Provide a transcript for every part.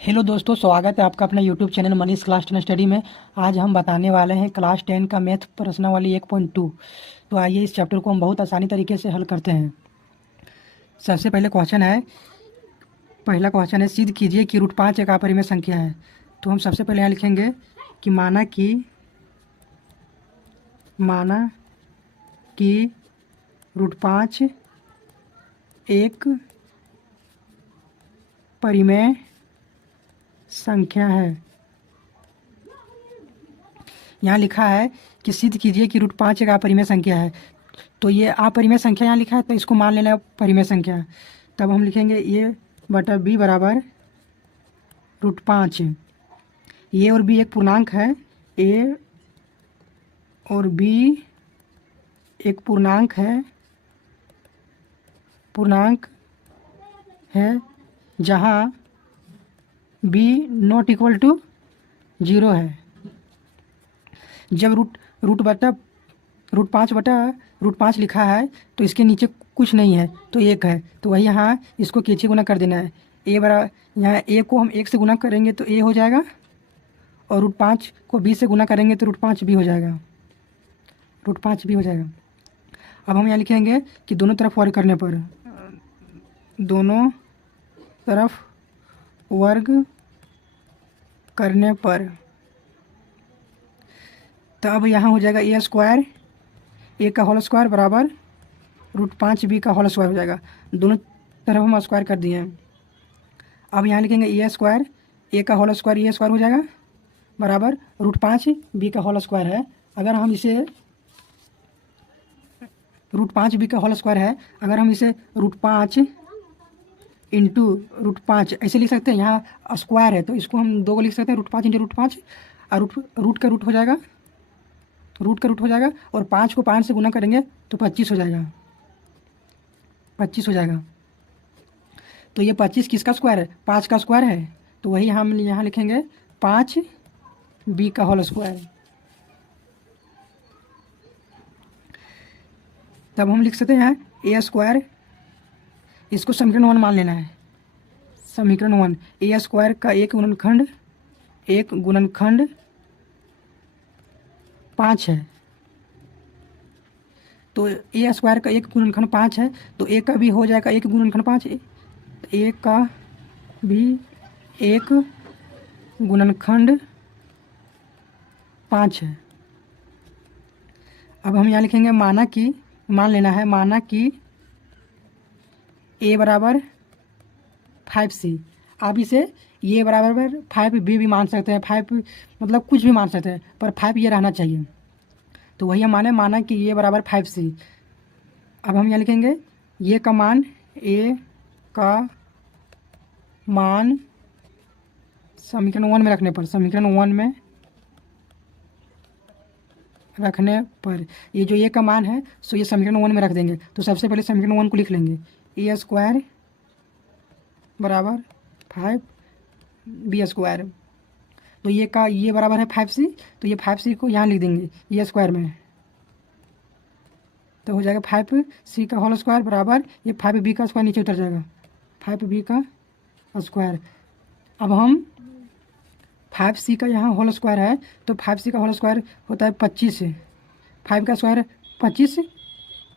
Hello दोस्तों, स्वागत है आपका अपना YouTube channel Manish class 10 study में। आज हम बताने वाले हैं क्लास 10 का मैथ प्रश्नावली 1.2। तो आइए इस चैप्टर को हम बहुत आसानी तरीके से हल करते हैं। सबसे पहला क्वेश्चन है सिद्ध कीजिए कि √5 एक अपरिमेय संख्या है। तो हम सबसे पहले यहाँ लिखेंगे कि माना कि √5 एक परिमेय संख्या है। यहाँ लिखा है कि सिद्ध कीजिए कि √5 एक अपरिमेय संख्या है। तो ये अपरिमेय संख्या यहाँ लिखा है, तो इसको मान लेना परिमेय संख्या। तब हम लिखेंगे a/b बराबर √5। ए और बी एक पूर्णांक है। ए और बी एक पूर्णांक है जहाँ b नॉट इक्वल टू 0 है। जब √5 लिखा है तो इसके नीचे कुछ नहीं है, तो 1 है, तो वही यहाँ इसको कैसे गुना कर देना है। यहाँ a को हम 1 से गुना करेंगे तो a हो जाएगा, और √5 को b से गुना करेंगे तो √5b हो जाएगा। अब हम यहाँ लिखेंगे कि दोनों तरफ वर्ग करने पर तो अब यहाँ हो जाएगा a का होल स्क्वायर बराबर √5b का होल स्क्वायर हो जाएगा। दोनों तरफ हम स्क्वायर कर दिए हैं। अब यहाँ लिखेंगे a का होल स्क्वायर हो जाएगा बराबर √5b का होल स्क्वायर है। अगर हम इसे √5b का होल स्क्वायर है, अगर हम इसे √5 इंटू √5 ऐसे लिख सकते हैं। यहाँ स्क्वायर है तो इसको हम 2 को लिख सकते हैं, √5 इंटू √5, और रूट का रूट हो जाएगा, और 5 को 5 से गुना करेंगे तो 25 हो जाएगा। तो ये 25 किसका स्क्वायर है? 5 का स्क्वायर है। तो वही हम यहाँ लिखेंगे 5b का होल स्क्वायर। तब हम लिख सकते हैं यहाँ a², इसको समीकरण 1 मान लेना है। समीकरण 1 a² का एक गुणनखंड 5 है। तो a² का एक गुणनखंड 5 है, तो a का भी हो जाएगा एक गुणनखंड 5। a का भी एक गुणनखंड 5 है। अब हम यहाँ लिखेंगे मान लेना है कि a बराबर 5c। आप इसे ये बराबर 5b भी मान सकते हैं, 5 मतलब कुछ भी मान सकते हैं, पर 5 ये रहना चाहिए। तो वही हम माना कि ये बराबर 5c। अब हम यहाँ लिखेंगे ये का मान समीकरण 1 में रखने पर ये जो a का मान है सो ये समीकरण 1 में रख देंगे। तो सबसे पहले समीकरण 1 को लिख लेंगे, a² बराबर 5b²। तो ये बराबर है 5c, तो ये 5c को यहाँ लिख देंगे a² में, तो हो जाएगा 5c का होल स्क्वायर बराबर ये 5b का स्क्वायर नीचे उतर जाएगा, 5b का स्क्वायर। अब हम 5c का यहाँ होल स्क्वायर है, तो 5c का होल स्क्वायर होता है 25 से, 5 का स्क्वायर 25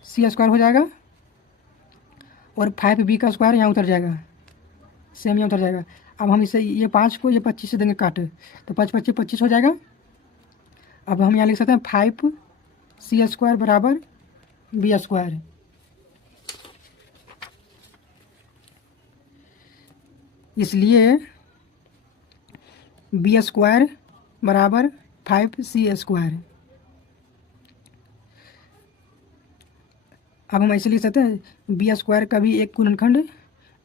c² हो जाएगा, और 5b का स्क्वायर यहाँ उतर जाएगा, सेम यहाँ उतर जाएगा। अब हम इसे ये 5 को ये 25 से देंगे काट, तो 5 25 25 हो जाएगा। अब हम यहाँ लिख सकते हैं 5c² बराबर b²। इसलिए b² बराबर 5c²। अब हम ऐसे लिख सकते हैं b² का भी एक गुणनखंड,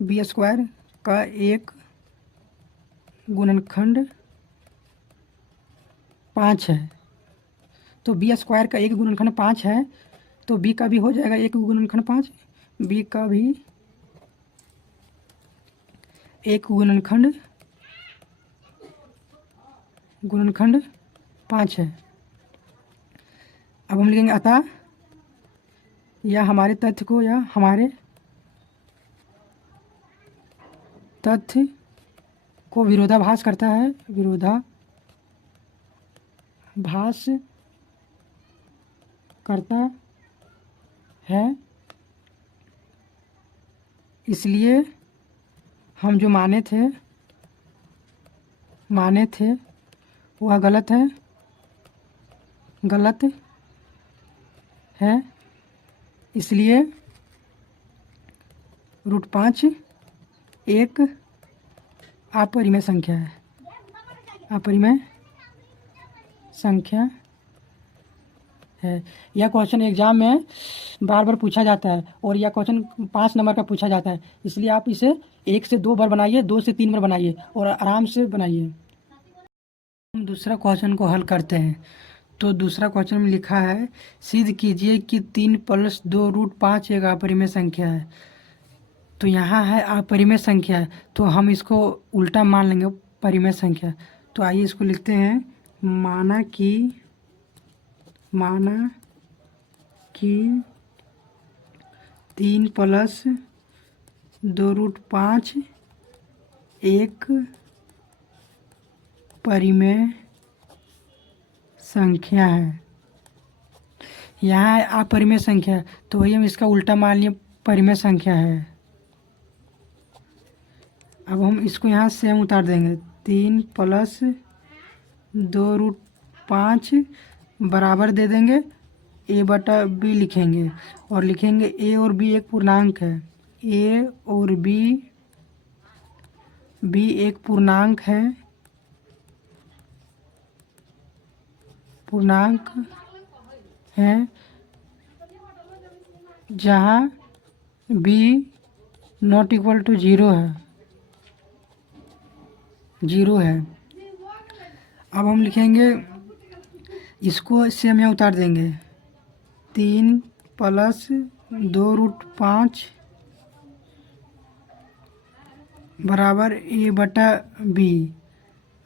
b² का एक गुणनखंड 5 है। तो b² का एक गुणनखंड 5 है, तो b का भी हो जाएगा एक गुणनखंड 5, b का भी एक गुणनखंड 5 है। अब हम लिखेंगे अतः हमारे तथ्य को विरोधाभास करता है, विरोधाभास करता है, इसलिए हम जो माने थे वह गलत है, इसलिए √5 एक अपरिमेय संख्या है, अपरिमेय संख्या है। यह क्वेश्चन एग्जाम में बार बार पूछा जाता है और यह क्वेश्चन 5 नंबर का पूछा जाता है, इसलिए आप इसे 1 से 2 बार बनाइए, 2 से 3 बार बनाइए और आराम से बनाइए। हम दूसरा क्वेश्चन को हल करते हैं। तो दूसरा क्वेश्चन में लिखा है सिद्ध कीजिए कि 3 + 2 √5 एक अपरिमेय संख्या है। तो यहाँ है अपरिमेय संख्या, तो हम इसको उल्टा मान लेंगे परिमेय संख्या। तो आइए इसको लिखते हैं, माना कि 3 + 2 √5 एक परिमेय संख्या है। यहाँ है अपरिमेय संख्या, तो वही हम इसका उल्टा मान लिए परिमेय संख्या है। अब हम इसको यहाँ से हम उतार देंगे, 3 + 2 √5 बराबर दे देंगे a/b लिखेंगे और लिखेंगे a और b एक पूर्णांक है, a और b एक पूर्णांक है जहाँ b ≠ 0 है। अब हम लिखेंगे, इसको से हम यहाँ उतार देंगे, 3 + 2 √5 बराबर a/b।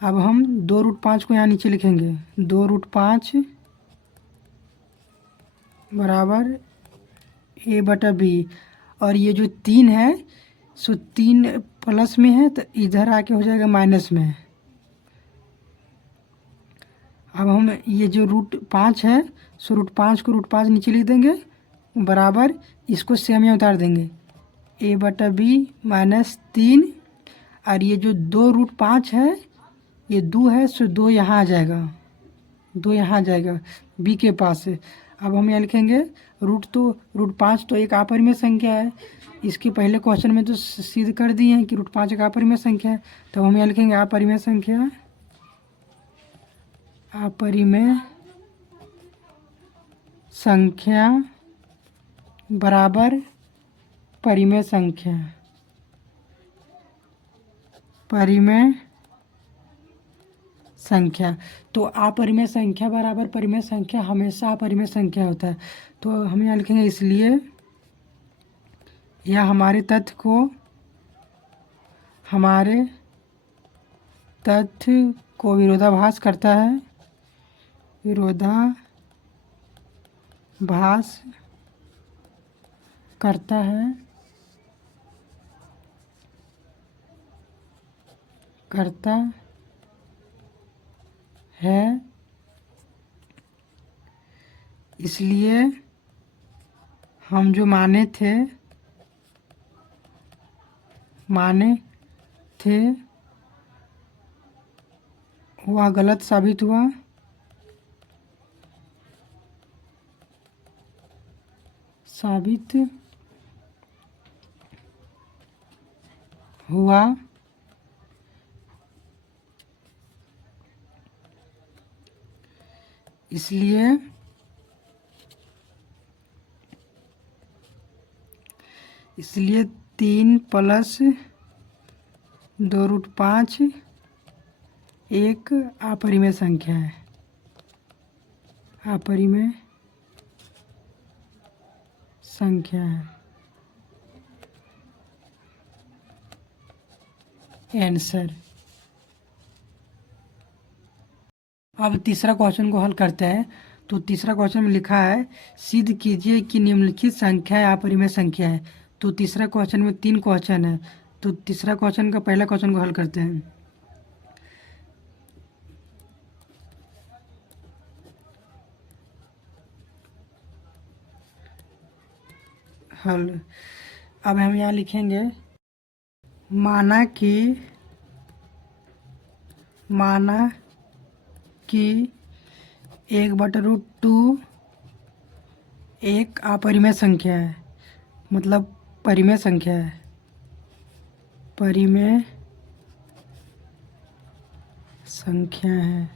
अब हम 2 √5 को यहाँ नीचे लिखेंगे, 2 √5 बराबर a/b। और ये जो 3 है सो 3 प्लस में है तो इधर आके हो जाएगा माइनस में। अब हम ये जो √5 है सो √5 को √5 नीचे लिख देंगे बराबर, इसको सेम में उतार देंगे a/b - 3। और ये जो 2 √5 है ये 2 है, सो 2 यहाँ आ जाएगा, 2 यहाँ आ जाएगा b के पास से। अब हम यहाँ लिखेंगे √5 तो एक अपरिमेय संख्या है, इसके पहले क्वेश्चन में तो सिद्ध कर दिए हैं कि √5 एक अपरिमेय संख्या है। तो हम यहाँ लिखेंगे अपरिमेय संख्या बराबर परिमेय संख्या। तो अपरिमेय संख्या बराबर परिमेय संख्या हमेशा अपरिमेय संख्या होता है। तो हम यहाँ लिखेंगे, इसलिए यह हमारे तथ्य को विरोधाभास करता है, करता है, इसलिए हम जो माने थे वह गलत साबित हुआ। इसलिए 3 + 2 √5 एक अपरिमेय संख्या है, आंसर। अब तीसरा क्वेश्चन को हल करते हैं। तो तीसरा क्वेश्चन में लिखा है सिद्ध कीजिए कि निम्नलिखित संख्या अपरिमेय संख्या है। तो तीसरा क्वेश्चन में 3 क्वेश्चन है। तो तीसरा क्वेश्चन का पहला क्वेश्चन को हल करते हैं। हल। अब हम यहाँ लिखेंगे माना कि 1/√2 एक अपरिमेय संख्या है, मतलब परिमेय संख्या है, परिमेय संख्या है।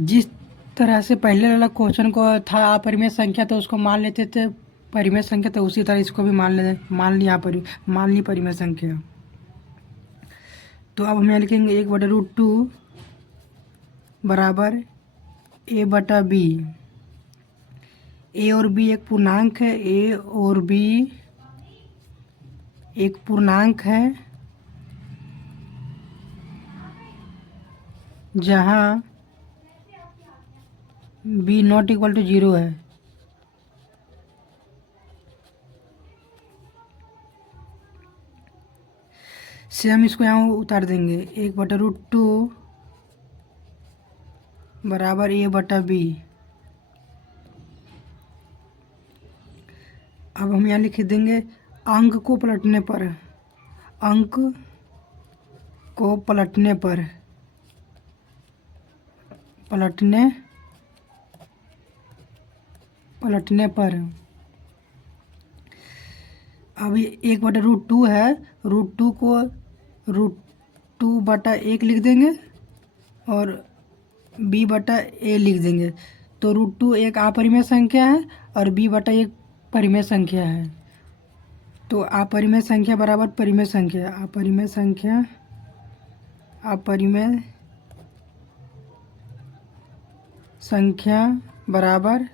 जिस तरह से पहले वाला क्वेश्चन को था अपरिमेय संख्या, तो उसको मान लेते थे परिमेय संख्या, तो उसी तरह इसको भी मान ली परिमेय संख्या। तो अब हम यहाँ लिखेंगे 1/√2 बराबर a/b। ए और बी एक पूर्णांक है, ए और बी एक पूर्णांक है जहाँ b ≠ 0 है। से हम इसको यहाँ उतार देंगे 1/√2 बराबर a/b। अब हम यहाँ लिख देंगे अंक को पलटने पर, अंक को पलटने पर अभी 1/√2 है, √2 को √2/1 लिख देंगे और b/a लिख देंगे। तो √2 एक अपरिमेय संख्या है और b/1 परिमेय संख्या है। तो अपरिमेय संख्या बराबर परिमेय संख्या, अपरिमेय संख्या बराबर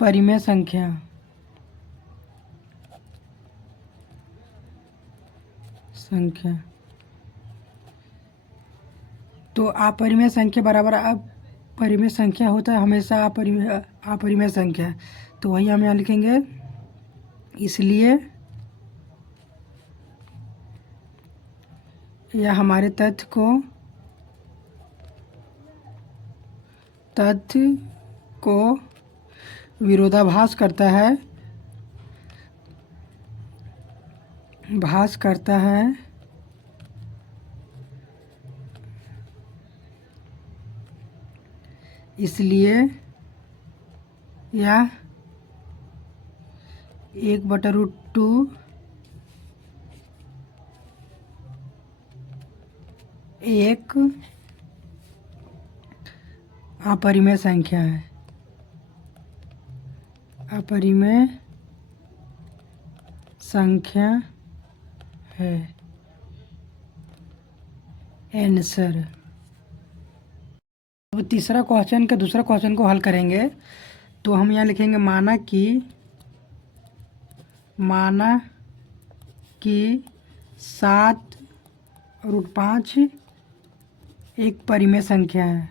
परिमेय संख्या। तो अपरिमेय संख्या बराबर परिमेय संख्या होता है हमेशा अपरिमेय संख्या। तो वही हम यहाँ लिखेंगे, इसलिए यह हमारे तथ्य को विरोधाभास करता है, इसलिए यह 1/√2 एक अपरिमेय संख्या है, अपरिमेय संख्या है। आंसर। अब दूसरा क्वेश्चन को हल करेंगे। तो हम यहाँ लिखेंगे माना कि 7√5 एक परिमेय संख्या है,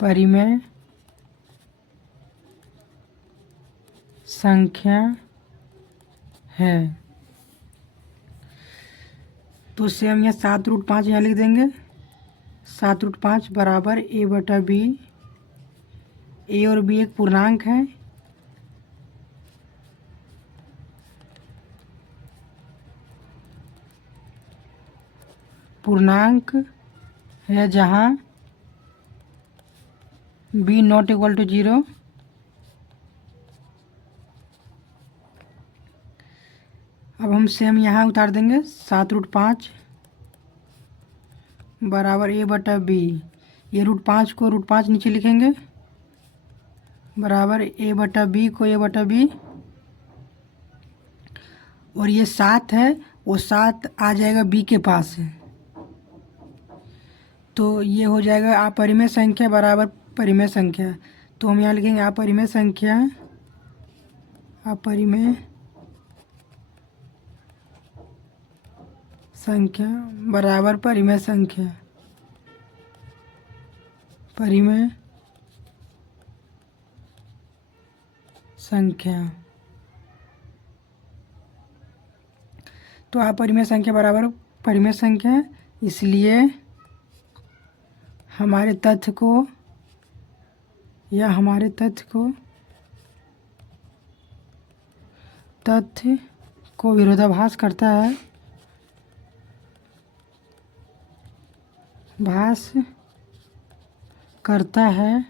परिमेय संख्या है। तो उससे हम यहाँ 7√5 यहाँ लिख देंगे, 7√5 बराबर a/b। ए और बी एक पूर्णांक है, जहाँ b ≠ 0। अब हम सेम यहाँ उतार देंगे, 7√5 बराबर a/b। ये √5 को √5 नीचे लिखेंगे बराबर a/b को a/b। और ये 7 है, वो 7 आ जाएगा b के पास है, तो ये हो जाएगा अपरिमेय संख्या बराबर परिमेय संख्या। तो हम यहाँ लिखेंगे अपरिमेय संख्या बराबर परिमेय संख्या। तो अपरिमेय संख्या बराबर परिमेय संख्या, इसलिए हमारे तथ्य को या हमारे तथ्य को विरोधाभास करता है, भास करता है,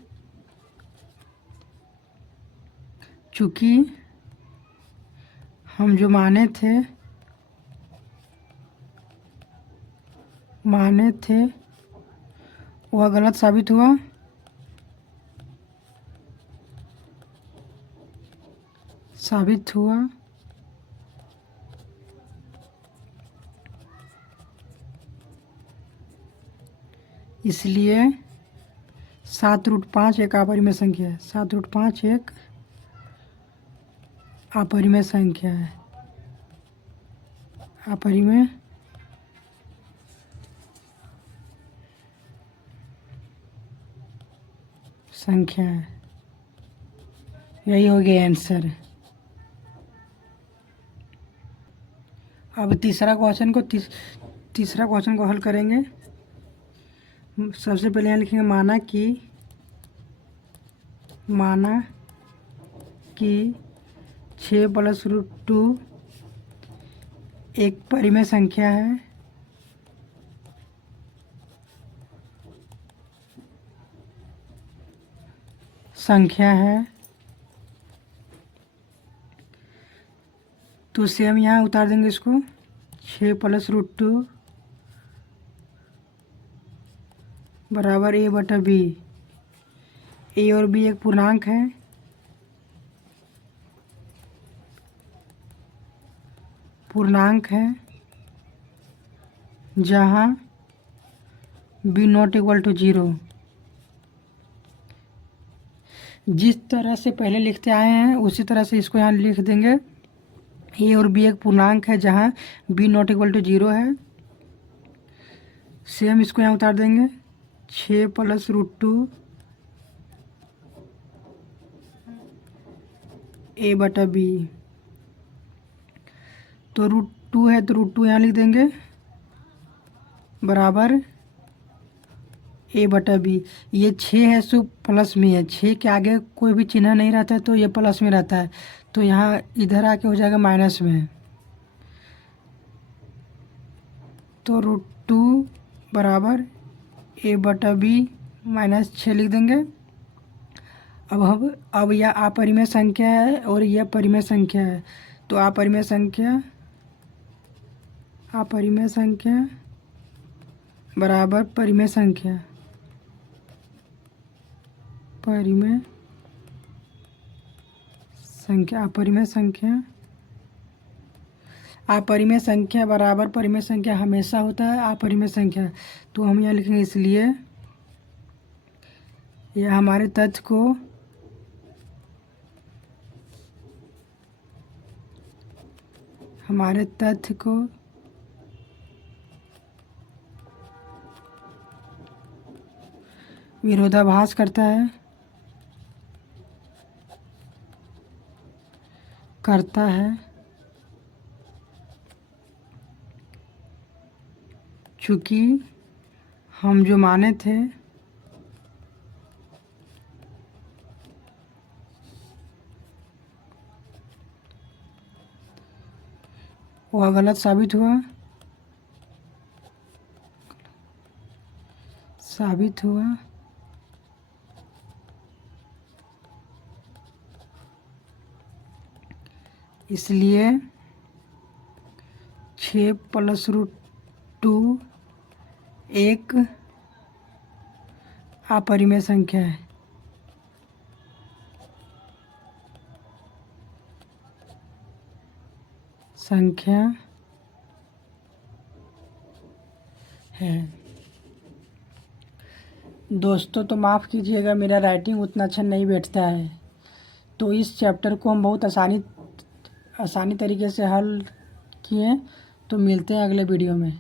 चूँकि हम जो माने थे वह गलत साबित हुआ, इसलिए 7√5 एक अपरिमेय संख्या है। 7√5 एक अपरिमेय संख्या है। अपरिमेय संख्या है। यही हो गया आंसर। अब तीसरा क्वेश्चन को हल करेंगे। सबसे पहले यहाँ लिखेंगे माना कि 6 + √2 एक परिमेय संख्या है। तो सेम यहाँ उतार देंगे इसको। 6 + √2 बराबर a/b। a और b एक पूर्णांक है जहाँ b ≠ 0। जिस तरह से पहले लिखते आए हैं उसी तरह से इसको यहाँ लिख देंगे। a और b एक पूर्णांक है जहाँ b ≠ 0 है। सेम इसको यहाँ उतार देंगे। 6 + √2 a/b। तो √2 है तो √2 यहाँ लिख देंगे बराबर a/b। ये 6 है सो प्लस में है। 6 के आगे कोई भी चिन्ह नहीं रहता है तो ये प्लस में रहता है, तो यहाँ इधर आके हो जाएगा माइनस में। तो √2 बराबर a/b -6 लिख देंगे। अब यह अपरिमेय संख्या है और यह परिमेय संख्या है, तो अपरिमेय संख्या बराबर परिमेय संख्या। अपरिमेय संख्या बराबर परिमेय संख्या हमेशा होता है अपरिमेय संख्या। तो हम यहाँ लिखेंगे इसलिए यह हमारे तथ्य को विरोधाभास करता है, चूँकि हम जो माने थे वह गलत साबित हुआ। इसलिए 6 + √2 एक अपरिमेय संख्या है। दोस्तों तो माफ़ कीजिएगा, मेरा राइटिंग उतना अच्छा नहीं बैठता है, तो इस चैप्टर को हम बहुत आसानी तरीके से हल किए। तो मिलते हैं अगले वीडियो में।